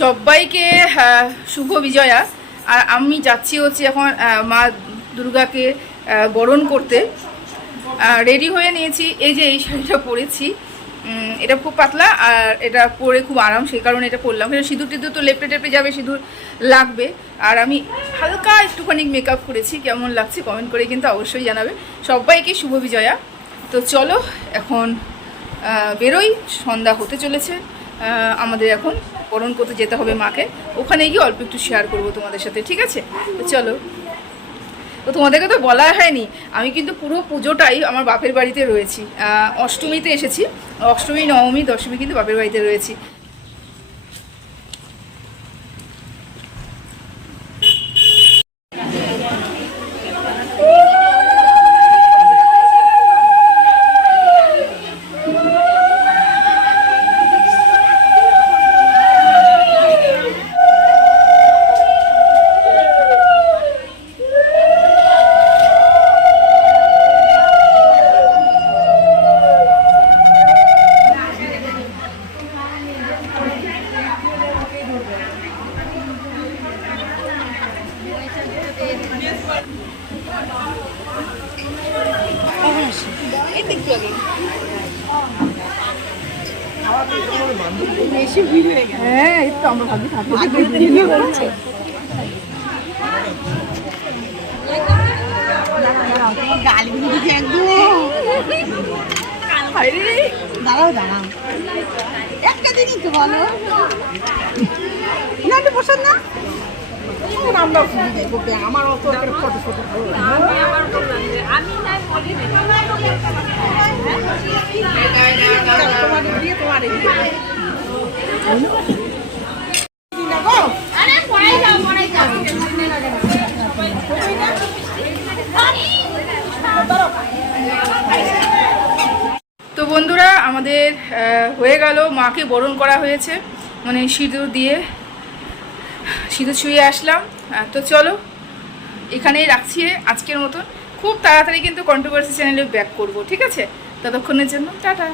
সবাইকে হ্যাঁ, শুভ বিজয়া। আর আমি যাচ্ছি হচ্ছে এখন মা দুর্গাকে বরণ করতে। রেডি হয়ে নিয়েছি। এই যে এই শাড়িটা পরেছি এটা খুব পাতলা আর এটা পরে খুব আরাম সেই কারণে এটা পরলাম। সিঁদুর টিঁদুর তো লেপটে টেপে যাবে সিঁদুর লাগবে। আর আমি হালকা একটুখানি মেকআপ করেছি কেমন লাগছে কমেন্ট করে কিন্তু অবশ্যই জানাবে। সবাইকে শুভ বিজয়া। তো চলো এখন বেরোই। সন্ধ্যা হতে চলেছে। আমাদের এখন বরণ করতে যেতে হবে মাকে। ওখানে গিয়ে অল্প একটু শেয়ার করব তোমাদের সাথে, ঠিক আছে? চলো। তো তোমাদেরকে তো বলা হয়নি, আমি কিন্তু পুরো পুজোটাই আমার বাপের বাড়িতে রয়েছি। অষ্টমীতে এসেছি। অষ্টমী, নবমী, দশমী কিন্তু বাপের বাড়িতে রয়েছি। হ্যাঁ এই তো আমরা ভাবি দাঁড়াও দাঁড়াও একটা দিনই বলো একটু বসান না বে, আমার অত একটা ফটো ফটো তোমাদের দিয়ে তোমার তো বন্ধুরা আমাদের হয়ে গেল। মাকে বরণ করা হয়েছে মানে সিঁদুর দিয়ে। সিঁদুর ছুঁয়ে আসলাম। তো চলো, এখানেই রাখছি আজকের মতন। খুব তাড়াতাড়ি কিন্তু কন্ট্রোভার্সি চ্যানেলে ব্যাক করব, ঠিক আছে? ততক্ষণের জন্য, টাটা।